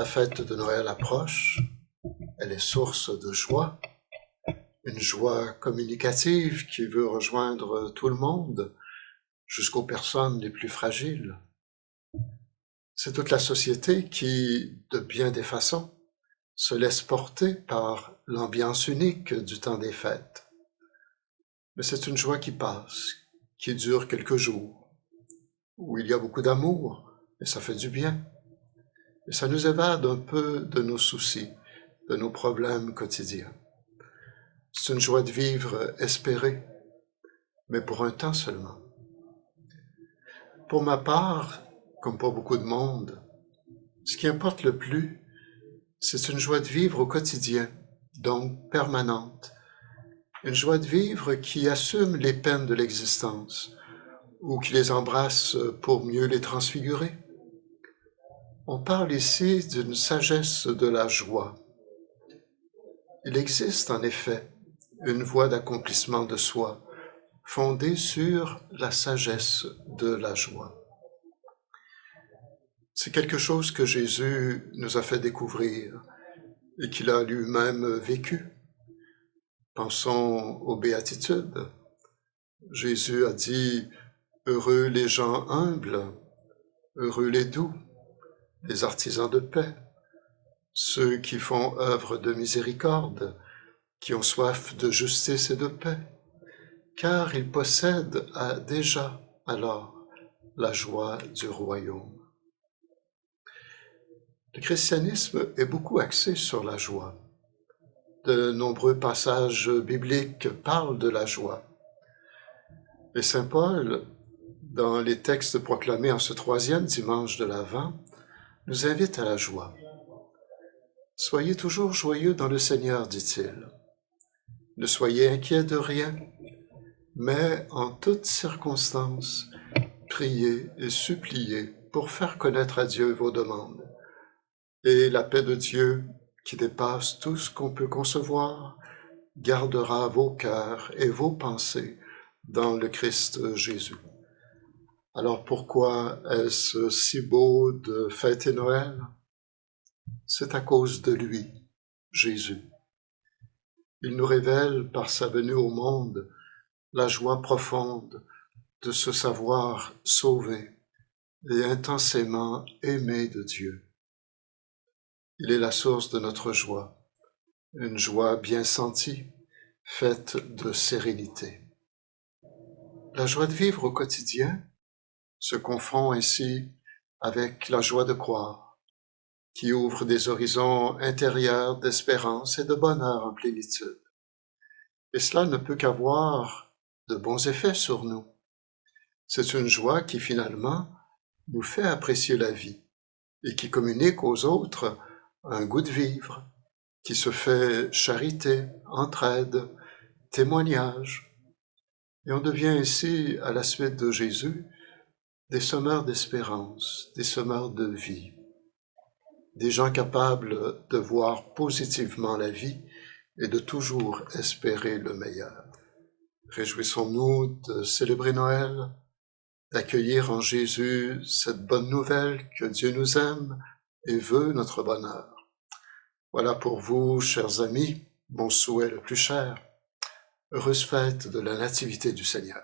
La fête de Noël approche, elle est source de joie, une joie communicative qui veut rejoindre tout le monde, jusqu'aux personnes les plus fragiles. C'est toute la société qui, de bien des façons, se laisse porter par l'ambiance unique du temps des fêtes. Mais c'est une joie qui passe, qui dure quelques jours, où il y a beaucoup d'amour, et ça fait du bien. Et ça nous évade un peu de nos soucis, de nos problèmes quotidiens. C'est une joie de vivre espérée, mais pour un temps seulement. Pour ma part, comme pour beaucoup de monde, ce qui importe le plus, c'est une joie de vivre au quotidien, donc permanente. Une joie de vivre qui assume les peines de l'existence, ou qui les embrasse pour mieux les transfigurer. On parle ici d'une sagesse de la joie. Il existe en effet une voie d'accomplissement de soi, fondée sur la sagesse de la joie. C'est quelque chose que Jésus nous a fait découvrir et qu'il a lui-même vécu. Pensons aux béatitudes. Jésus a dit « Heureux les gens humbles, heureux les doux, les artisans de paix, ceux qui font œuvre de miséricorde, qui ont soif de justice et de paix, car ils possèdent déjà alors la joie du royaume. » Le christianisme est beaucoup axé sur la joie. De nombreux passages bibliques parlent de la joie. Et saint Paul, dans les textes proclamés en ce 3e dimanche de l'Avent, nous invite à la joie. « Soyez toujours joyeux dans le Seigneur, dit-il. Ne soyez inquiets de rien, mais en toutes circonstances, priez et suppliez pour faire connaître à Dieu vos demandes. Et la paix de Dieu, qui dépasse tout ce qu'on peut concevoir, gardera vos cœurs et vos pensées dans le Christ Jésus. » Alors pourquoi est-ce si beau de fêter Noël? C'est à cause de lui, Jésus. Il nous révèle par sa venue au monde la joie profonde de se savoir sauvé et intensément aimé de Dieu. Il est la source de notre joie, une joie bien sentie, faite de sérénité. La joie de vivre au quotidien se confond ainsi avec la joie de croire, qui ouvre des horizons intérieurs d'espérance et de bonheur en plénitude. Et cela ne peut qu'avoir de bons effets sur nous. C'est une joie qui finalement nous fait apprécier la vie et qui communique aux autres un goût de vivre, qui se fait charité, entraide, témoignage. Et on devient ainsi, à la suite de Jésus, des semeurs d'espérance, des semeurs de vie, des gens capables de voir positivement la vie et de toujours espérer le meilleur. Réjouissons-nous de célébrer Noël, d'accueillir en Jésus cette bonne nouvelle que Dieu nous aime et veut notre bonheur. Voilà pour vous, chers amis, mon souhait le plus cher. Heureuse fête de la Nativité du Seigneur.